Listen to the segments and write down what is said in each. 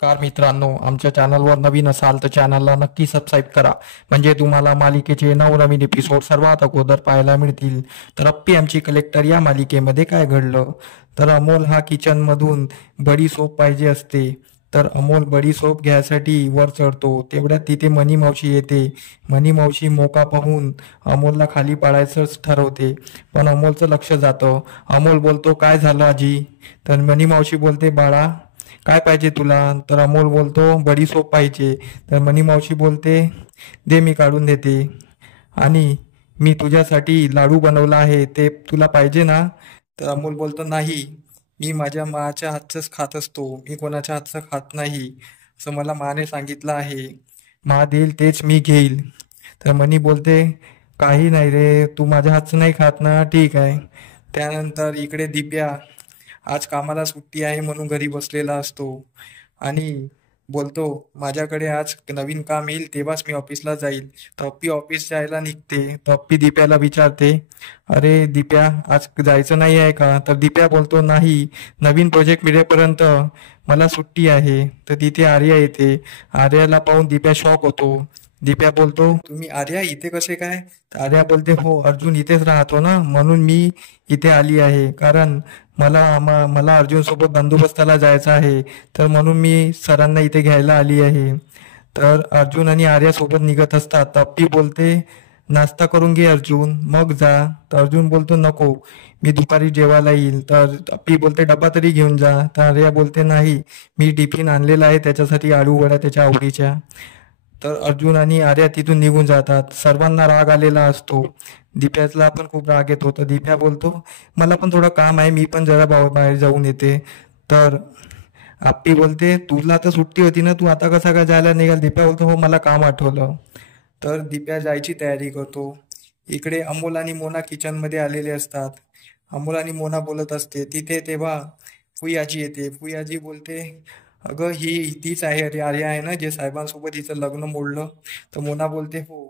Car मित्रांनो, आमच्या चॅनलवर नवीन असाल तर चॅनलला नक्की सबस्क्राईब करा, म्हणजे तुम्हाला मालिकेचे नवनवीन एपिसोड सर्वात अगोदर पाहायला मिळतील. तर अप्पी आमची कलेक्टर या मालिकेमध्ये काय घडलं? तर अमोल हा किचनमधून बडी सोप पाहिजे असते. तर अमोल बडी सोप घ्यायसाठी वर चढतो. तेवढ्यात तिथे मनी मावशी येते. मनी मावशी मोका पाहून अमोलला खाली पाडायचंच ठरवते, पण अमोलचं लक्ष जातं. अमोल बोलतो, काय झालं आजी? तर मनी मावशी बोलते, बाळा काय पाहिजे तुला? तर अमोल बोलतो, बडी सोप पाहिजे. तर मनी मावशी बोलते, दे मी काढून देते. आणि मी तुझ्यासाठी लाडू बनवला आहे, ते तुला पाहिजे ना? तर अमोल बोलतो, नाही, मी माझ्या माच्या हातचंच खात असतो, मी कोणाच्या हातचं खात नाही, असं मला माने सांगितलं आहे. मा देईल तेच मी घेईल. तर मनी बोलते, काही नाही रे, तू माझ्या हातचं नाही खात ना, ठीक आहे. त्यानंतर इकडे दिप्या आज कामाला सुट्टी आहे म्हणून घरी बसलेला असतो आणि बोलतो, माझ्याकडे आज नवीन काम येईल तेव्हाच मी ऑफिसला जाईल. तर अप्पी ऑफिस जायला निघते. तर अप्पी दिप्याला विचारते, अरे दिप्या, आज जायचं नाही आहे का? तर दिप्या बोलतो, नाही, नवीन प्रोजेक्ट मिळेपर्यंत मला सुट्टी आहे. तर तिथे आर्या येते. आर्याला पाहून दिप्या शॉक होतो. दिप्या बोलतो, तुम्ही आर्या इथे कसे काय? तर आर्या बोलते, हो, अर्जुन इथेच राहतो ना, म्हणून मी इथे आली आहे, कारण मला अर्जुन सोबत बंदोबस्ताला जायचं आहे, तर म्हणून मी सरांना इथे घ्यायला आली आहे. तर अर्जुन आणि आर्या सोबत निघत असतात. तर अप्पी बोलते, नाश्ता करून घे अर्जुन, मग जा. तर अर्जुन बोलतो, नको, मी दुपारी जेवायला येईल. तर अप्पी बोलते, डबा तरी घेऊन जा. तर आर्या बोलते, नाही, मी टिफिन आणलेला आहे त्याच्यासाठी, आलू वड्या त्याच्या आवडीच्या. तर अर्जुन आणि आर्या तिथून निघून जातात. सर्वांना राग आलेला असतो. दिप्याला पण खूप राग येतो. तर दिप्या बोलतो, मला पण थोडं काम आहे, मी पण जरा बाहेर जाऊन येते. तर आप्पी बोलते, तुला तर सुट्टी होती ना, तू आता कसा काय जायला निघाल? दिप्या बोलतो, हो, मला काम आठवलं. तर दिप्या जायची तयारी करतो. इकडे अमोल आणि मोना किचनमध्ये आलेले असतात. अमोल आणि मोना बोलत असते तिथे. तेव्हा फुई येते. फुई बोलते, अगं, ही तीच आहे, अरे आर्या आहे ना, जे साहेबांसोबत हिचं लग्न मोडलं? तर मोना बोलते, हो.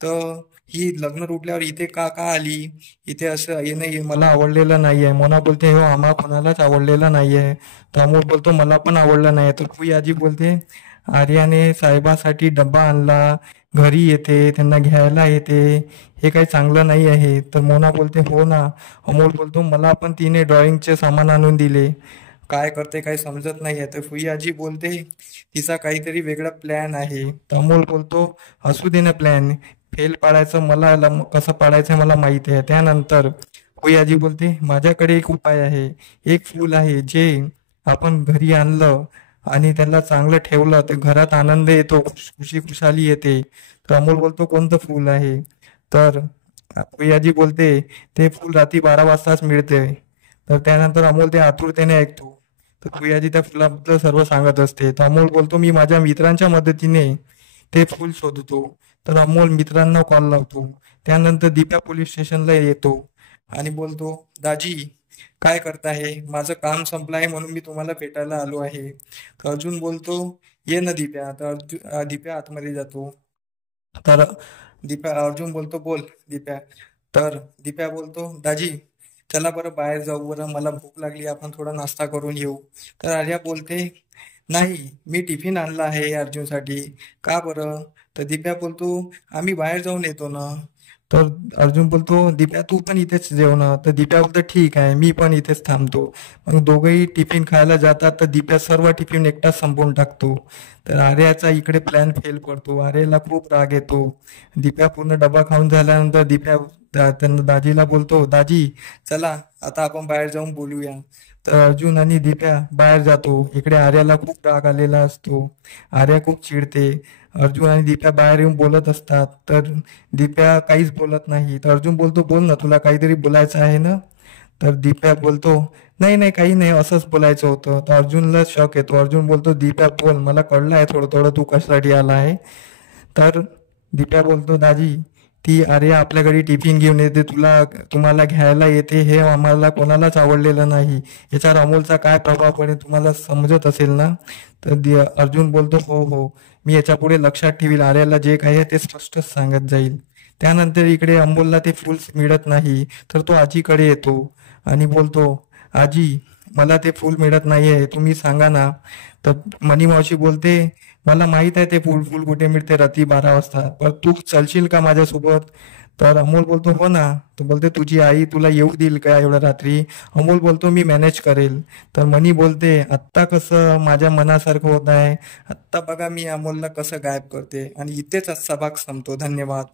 तर ही लग्न तुटल्यावर इथे का का आली? इथे असं येणं मला आवडलेलं नाहीये. मोना बोलते, हो, आम्हा कोणालाच आवडलेलं नाहीये. तर अमोल बोलतो, मला पण आवडलं नाही. तर फुई आजी बोलते, आर्याने साहेबासाठी डब्बा आणला, घरी येते, त्यांना घ्यायला येते, हे काही चांगलं नाही आहे. तर मोना बोलते, हो ना. अमोल बोलतो, मला पण तिने ड्रॉइंगचे सामान आणून दिले, काय करते काही समजत नाहीये. तर फुई आजी बोलते, तिचा काहीतरी वेगळा प्लॅन आहे. तर अमोल बोलतो, असू दे ना प्लॅन, फेल पाडायचं मला कसं पाडायचं मला माहिती आहे. त्यानंतर फुई आजी बोलते, माझ्याकडे एक उपाय आहे. एक फूल आहे, जे आपण घरी आणलं आणि त्याला चांगलं ठेवलं तर घरात आनंद येतो, खुशी खुशाली येते. तर अमोल बोलतो, कोणतं फूल आहे? तर फुई आजी बोलते, ते फूल रात्री 12 वाजताच मिळते. तर त्यानंतर अमोल ते आतुरतेने ऐकतो. तर फुयाजी त्या फुलाबद्दल सर्व सांगत असते. तर अमोल बोलतो, मी माझ्या मित्रांच्या मदतीने ते फुल शोधतो. तर अमोल मित्रांना कॉल लावतो. त्यानंतर दीप्या पोलीस स्टेशनला येतो आणि बोलतो, दाजी, काय करताय? माझं काम संपलं आहे म्हणून मी तुम्हाला भेटायला आलो आहे. तर अर्जुन बोलतो, ये ना दीप्या. तर दीप्या आतमध्ये जातो. तर अर्जुन बोलतो, बोल दीप्या. तर दीप्या बोलतो, दाजी, चला बरं बाहेर जाऊ बरं, मला भूक लागली, आपण थोडा नाश्ता करून येऊ. तर आर्या बोलते, नाही, मी टिफिन आणला आहे अर्जुनसाठी. का बरं? तर दिप्या बोलतो, आम्ही बाहेर जाऊन येतो ना. तर अर्जुन बोलतो, दिप्या तू पण इथेच जेव ना. तर दिप्या बोलतो, ठीक आहे, मी पण इथेच थांबतो. मग दोघंही टिफिन खायला जातात. तर दिप्या सर्व टिफिन एकटाच संपवून टाकतो. तर आर्याचा इकडे प्लॅन फेल पडतो. आर्याला खूप राग येतो. दिप्या पूर्ण डबा खाऊन झाल्यानंतर दिप्या त्यांना दाजीला बोलतो, दाजी, चला आता आपण बाहेर जाऊन बोलूया. तर अर्जुन आणि दिप्या बाहेर जातो. इकडे आर्याला खूप राग आलेला असतो. आर्या खूप चिडते. अर्जुन आणि दिप्या बाहेर येऊन बोलत असतात. तर दिप्या काहीच बोलत नाही. तर अर्जुन बोलतो, बोल ना, तुला काहीतरी बोलायचं आहे ना. तर दिप्या बोलतो, नाही नाही, काही नाही, असंच बोलायचं होतं. तर अर्जुनला शॉक येतो. अर्जुन बोलतो, दिप्या बोल, मला कळलं आहे थोडं थोडं तू कशासाठी आला आहे. तर दिप्या बोलतो, दाजी, ती आर्या आपल्या घरी टिफिन घेऊन येते, तुम्हाला घ्यायला येते, हे आम्हाला कोणालाच आवडलेलं नाही. याच्यावर अमोलचा काय प्रभाव पडेल तुम्हाला समजत असेल ना. तर अर्जुन बोलतो, हो हो, मी याच्या पुढे लक्षात ठेवील, आर्याला जे काही आहे ते स्पष्टच सांगत जाईल. त्यानंतर इकडे अमोलला ते फुल मिळत नाही. तर तो आजीकडे येतो आणि बोलतो, आजी, मला ते फूल मिळत नाहीये, तुम्ही सांगा ना. तर मनी मावशी बोलते, मला माहित आहे ते फूल फूल कुठे मिळते रात्री 12 वाजता, पण तू चलशील का माझ्यासोबत? तर अमोल बोलतो हो ना. तो बोलते तुझी आई तुला येऊ देईल का एवढ्या रात्री? अमोल बोलतो मी मॅनेज करेल. तर मनी बोलते आत्ता कसं माझ्या मनासारखं होत आहे, आत्ता बघा मी अमोलला कसं गायब करते. आणि इथेच आजचा भाग संपतो. धन्यवाद.